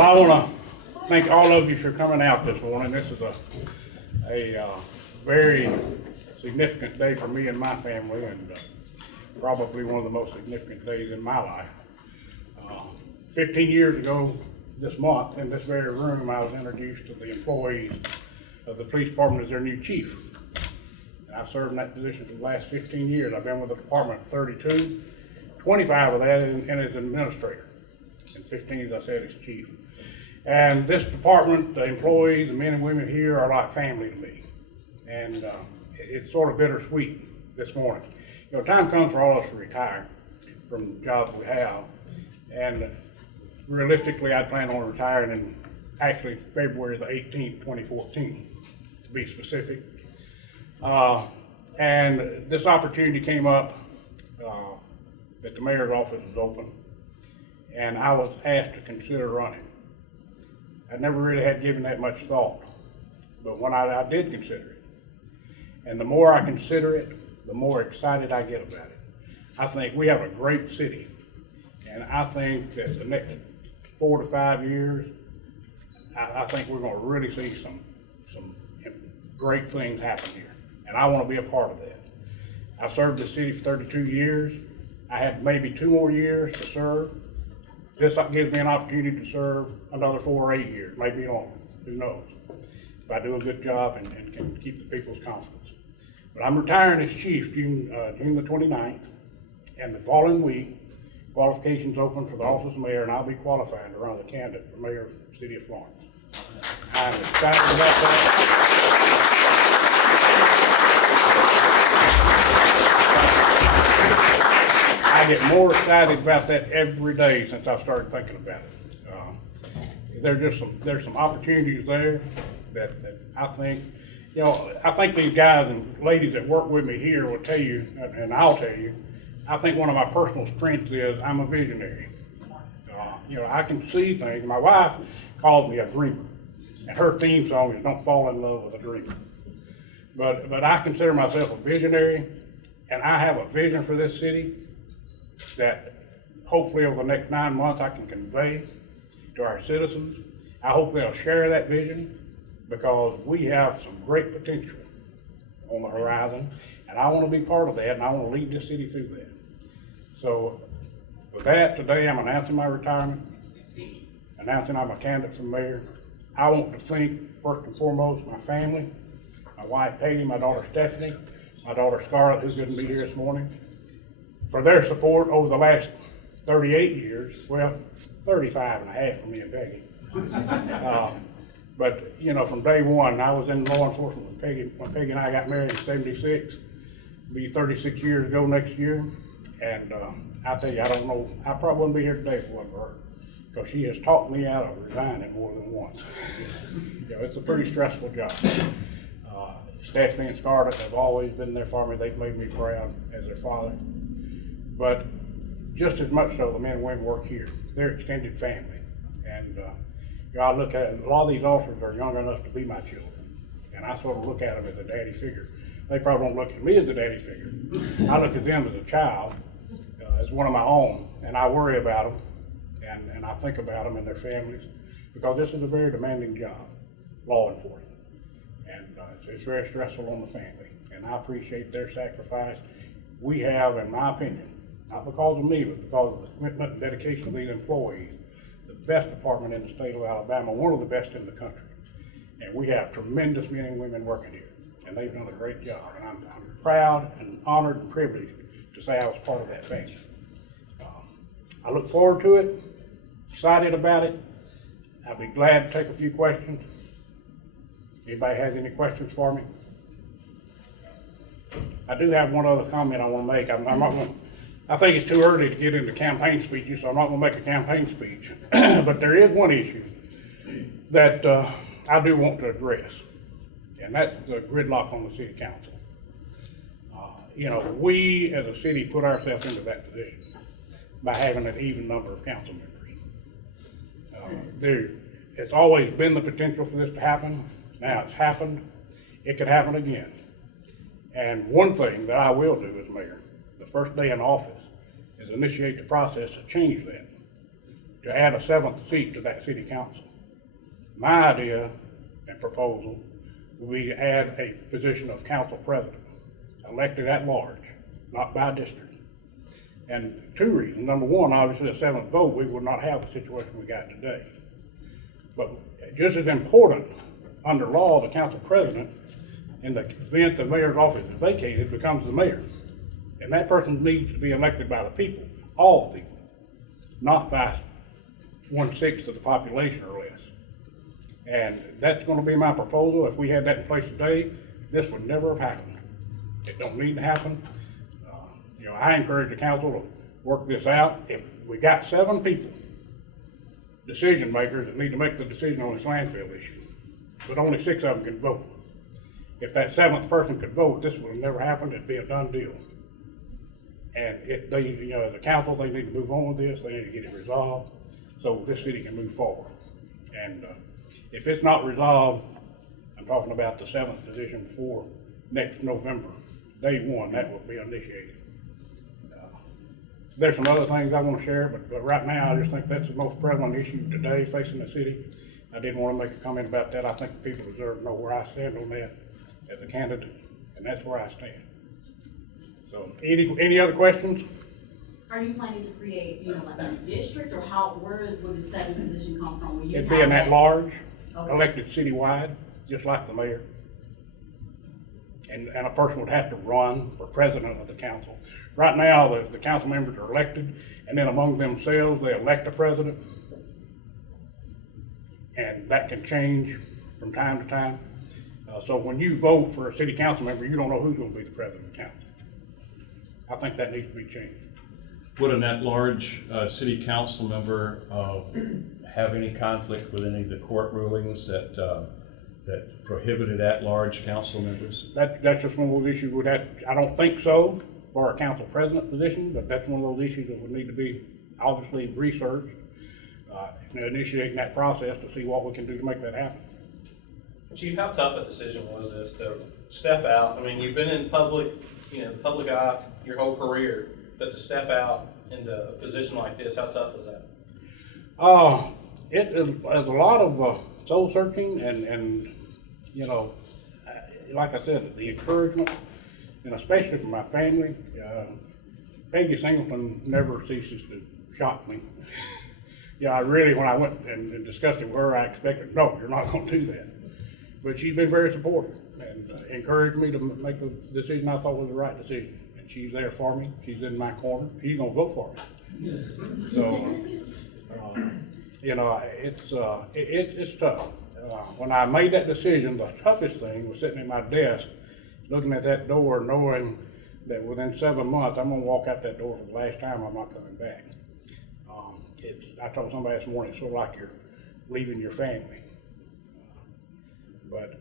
Well, I want to thank all of you for coming out this morning. This is a very significant day for me and my family, and probably one of the most significant days in my life. 15 years ago this month, in this very room, I was introduced to the employees of the police department as their new chief. And I've served in that position for the last 15 years. I've been with the department 32, 25 of that and as administrator, and 15, as I said, as chief. And this department, the employees, the men and women here are like family to me. And it's sort of bittersweet this morning. You know, time comes for all of us to retire from the jobs we have. And realistically, I plan on retiring in actually February the 18th, 2014, to be specific. And this opportunity came up that the mayor's office is open, and I was asked to consider running. I never really had given that much thought, but when I did consider it, and the more I consider it, the more excited I get about it. I think we have a great city, and I think that the next 4 to 5 years, I think we're going to really see some great things happen here, and I want to be a part of that. I served the city for 32 years. I have maybe 2 more years to serve. This gives me an opportunity to serve another 4 or 8 years, maybe longer, who knows, if I do a good job and can keep the people's confidence. But I'm retiring as chief June the 29th, and the following week, qualifications open for the office of mayor, and I'll be qualified to run as a candidate for mayor of the city of Florence. I'm excited about that. I get more excited about that every day since I started thinking about it. There's some opportunities there that I think, you know, I think these guys and ladies that work with me here will tell you, and I'll tell you, I think one of my personal strengths is I'm a visionary. You know, I can see things. My wife calls me a dreamer, and her theme song is "Don't Fall in Love with a Dreamer." But I consider myself a visionary, and I have a vision for this city that hopefully over the next 9 months I can convey to our citizens. I hope they'll share that vision, because we have some great potential on the horizon, and I want to be part of that, and I want to lead this city through that. So with that, today I'm announcing my retirement, announcing I'm a candidate for mayor. I want to thank, first and foremost, my family, my wife Peggy, my daughter Stephanie, my daughter Scarlett, who couldn't be here this morning, for their support over the last 38 years, well, 35 and a half for me and Peggy. But, you know, from day one, I was in law enforcement when Peggy and I got married in '76. It'll be 36 years ago next year. And I tell you, I don't know, I probably wouldn't be here today if it wasn't for her, because she has talked me out of resigning more than once. You know, it's a pretty stressful job. Stephanie and Scarlett have always been there for me. They've made me proud as their father. But just as much so, the men and women work here. They're extended family. And you know, I look at it, a lot of these officers are young enough to be my children. And I sort of look at them as a daddy figure. They probably don't look at me as a daddy figure. I look at them as a child, as one of my own, and I worry about them, and I think about them and their families, because this is a very demanding job, law enforcement. And it's very stressful on the family, and I appreciate their sacrifice. We have, in my opinion, not because of me, but because of the commitment and dedication of these employees, the best department in the state of Alabama, one of the best in the country. And we have tremendous men and women working here, and they've done a great job. And I'm proud and honored and privileged to say I was part of that family. I look forward to it, excited about it. I'll be glad to take a few questions. Anybody has any questions for me? I do have one other comment I want to make. I'm not going to, I think it's too early to get into campaign speeches, so I'm not going to make a campaign speech. But there is one issue that I do want to address, and that's the gridlock on the city council. You know, we as a city put ourselves into that position by having an even number of council members. It's always been the potential for this to happen. Now it's happened. It could happen again. And one thing that I will do as mayor, the first day in office, is initiate the process to change that. to add a seventh seat to that city council. My idea and proposal would be to add a position of council president, elected at large, not by district. And two reasons. Number one, obviously a seventh vote, we would not have the situation we got today. But just as important, under law, the council president, in the event the mayor's office is vacated, becomes the mayor. And that person needs to be elected by the people, all the people, not by 1/6 of the population or less. And that's gonna be my proposal. If we had that in place today, this would never have happened. It don't need to happen. I encourage the council to work this out. If we got 7 people, decision makers, that need to make the decision on this landfill issue, but only 6 of them can vote. If that 7th person could vote, this would have never happened. It'd be a done deal. And the council, they need to move on with this. They need to get it resolved so this city can move forward. And if it's not resolved, I'm talking about the 7th position before next November, day 1, that will be initiated. There's some other things I want to share, but right now I just think that's the most prevalent issue today facing the city. I didn't want to make a comment about that. I think the people deserve to know where I stand on that as a candidate, and that's where I stand. So, any other questions? Are you planning to create, like a district, or where would the 7th position come from? It'd be an at-large, elected citywide, just like the mayor. And a person would have to run for president of the council. Right now, the council members are elected, and then among themselves, they elect a president. And that can change from time to time. So when you vote for a city council member, you don't know who's gonna be the president of the council. I think that needs to be changed. Would an at-large city council member have any conflict with any of the court rulings that prohibited at-large council members? That's just one of those issues I don't think so for a council president position, but that's one of those issues that would need to be obviously researched, initiating that process to see what we can do to make that happen. Chief, how tough a decision was this to step out? I mean, you've been in public eye your whole career, but to step out into a position like this, how tough was that? It is a lot of soul searching and like I said, the encouragement, and especially from my family. Peggy Singleton never ceases to shock me. I really, when I went and discussed it with her, I expected, no, you're not going to do that. But she's been very supportive and encouraged me to make the decision I thought was the right decision. And she's there for me. She's in my corner. She's going to vote for me. So, it's tough. When I made that decision, the toughest thing was sitting at my desk, looking at that door, knowing that within 7 months, I'm going to walk out that door for the last time. I'm not coming back. I told somebody this morning, it's sort of like you're leaving your family. But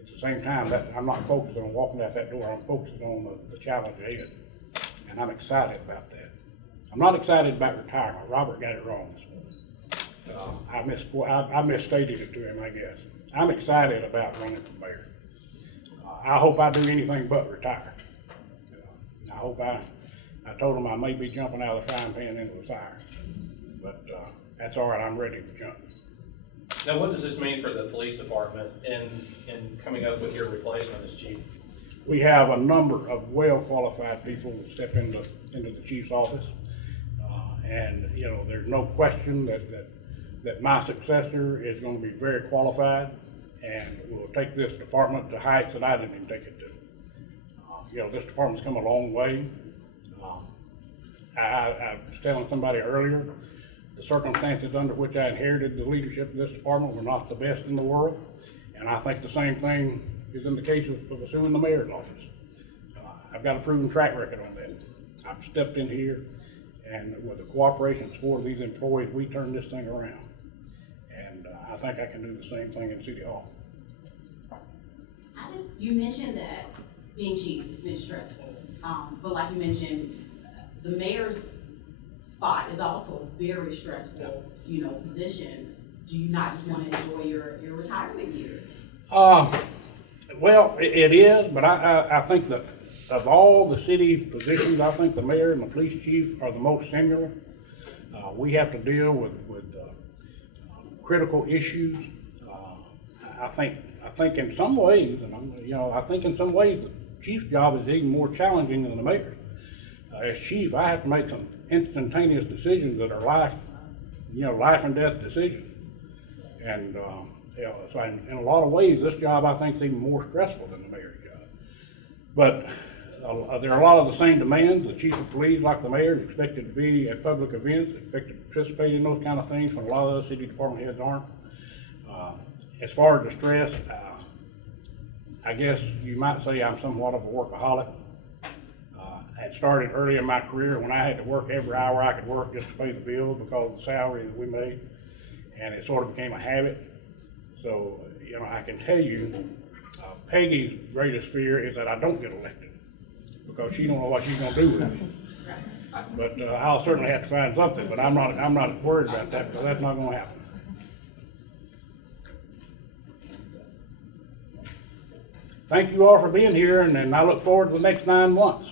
at the same time, I'm not focused on walking out that door. I'm focused on the challenge ahead. And I'm excited about that. I'm not excited about retirement. Robert got it wrong. I misstated it to him, I guess. I'm excited about running for mayor. I hope I do anything but retire. I told him I may be jumping out of the frying pan into the fire. But that's all right, I'm ready to jump. Now, what does this mean for the police department in coming up with your replacement as chief? We have a number of well-qualified people who step into the chief's office. And there's no question that my successor is going to be very qualified and will take this department to heights that I didn't even take it to. This department's come a long way. I was telling somebody earlier, the circumstances under which I inherited the leadership of this department were not the best in the world. And I think the same thing is in the case of assuming the mayor's office. I've got a proven track record on that. I've stepped in here, and with the cooperation and support of these employees, we turned this thing around. And I think I can do the same thing in City Hall. You mentioned that being chief has been stressful, but like you mentioned, the mayor's spot is also a very stressful, position. Do you not just want to enjoy your retirement years? Well, it is, but I think that of all the city positions, I think the mayor and the police chief are the most similar. We have to deal with critical issues. I think in some ways, and I think in some ways the chief's job is even more challenging than the mayor's. As chief, I have to make some instantaneous decisions that are life and death decisions. And, so in a lot of ways, this job I think is even more stressful than the mayor's job. But there are a lot of the same demands. The chief of police, like the mayor, is expected to be at public events, expected to participate in those kind of things when a lot of the city department heads aren't. As far as the stress, I guess you might say I'm somewhat of a workaholic. It started early in my career when I had to work every hour I could work just to pay the bills because of the salary that we made, and it sort of became a habit. So, I can tell you, Peggy's greatest fear is that I don't get elected because she don't know what she's gonna do with me. But I'll certainly have to find something, but I'm not worried about that because that's not gonna happen. Thank you all for being here, and I look forward to the next 9 months.